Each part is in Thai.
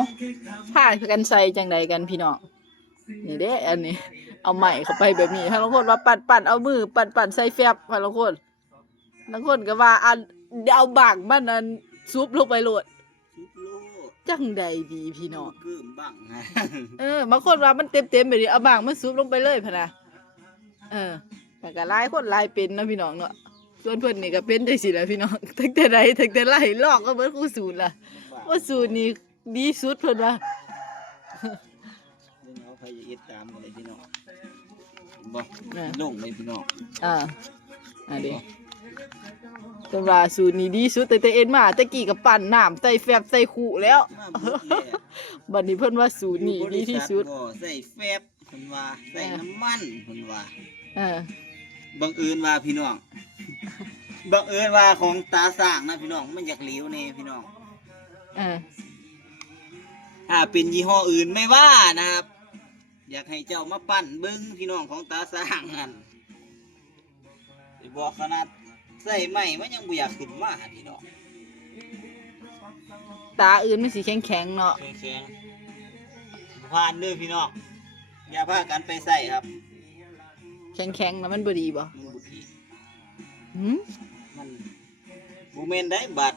เอาผ้ากันใส่จังใดกันพี่น้องนี่เด้อันนี้เอาใหม่เข้าไปแบบนี้ถ้าบางคนว่าปั่นเอามือปั่นใส่แฟบถ้าบางคนก็ว่าอันเอาบางมันอันซุปลงไปโลดซุปโลจังใดดีพี่น้องเพิ่มบ้างนะบางคนว่ามันเต็มแบบนี้เอาบางมันซุปลงไปเลยพะนะแต่ก็หลายคนหลายเป็นนะพี่น้องเนาะส่วนเพิ่นนี่ก็เป็นได้สิล่ะพี่น้องตั้งแต่ใดตั้งแต่ไล่ลอกก็เบิดคู่สูตรล่ะว่าสูตรนี้ดีสุดเพิ่นว่าพี่น้องใครจะเอ็ดตามกันเลยพี่น้องบอกลงเลยพี่น้องอันนี้ตำราสูตรนี้ดีสุดแต่เอ็นมาแต่กี้กับปั่นน้ำใส่แฟบใส่ขู่แล้วบัดนี้เพิ่นว่าสูตรนี้ดีที่สุดใส่แฟบเพิ่นว่าใส่น้ำมันเพิ่นว่าบังเอิญว่าพี่น้องบังเอิญว่าของตาสร้างนะพี่น้องมันอยากเหลวแน่พี่น้องเป็นยี่ห้ออื่นไม่ว่านะครับอยากให้เจ้ามาปั่นเบิ้งพี่น้องของตาสร้างนั่นบอกขนาดใส่ใหม่มันยังบ่อยากขึ้นมาพี่น้องตาอื่นมันสีแข็งเนาะแข็งผ่านเด้อพี่น้องอย่าพากันไปใส่ครับแข็งแล้วมันบ่ดีบ่มันบูเมนได้บัด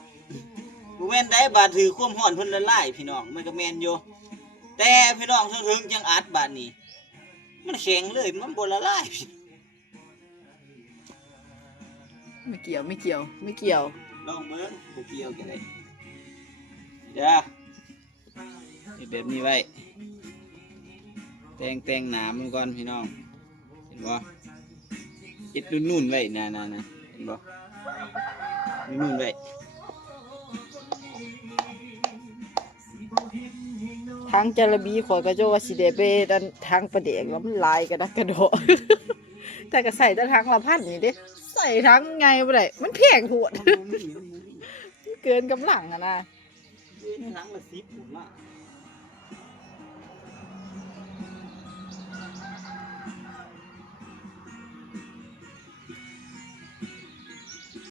ถือความห่อนเพิ่นละลายพี่น้องมันก็แมนอยู่แต่พี่น้องถึงจังอัดบาดนี้มันแข็งเลยมันบ่ละลายไม่เกี่ยวลองเบิ่งบ่เกี่ยวกันเลยจ้าแบบนี้ไว้แต่งหนามันก่อนพี่น้องเห็นบ่เฮ็ดนุ่นๆไว้น่ะเห็นบ่นุ่นๆไว้ทางจระบีข่อยก็โจว่าสิได้ไปดันทางประเดกแล้วมันลายกระดักกระโดดแต่ก็ใส่แต่ทางละพันนี่เด้ใส่ทางไงบ่ได้มันแพงโพดเกินกำลังนะทางละ10ผมว่า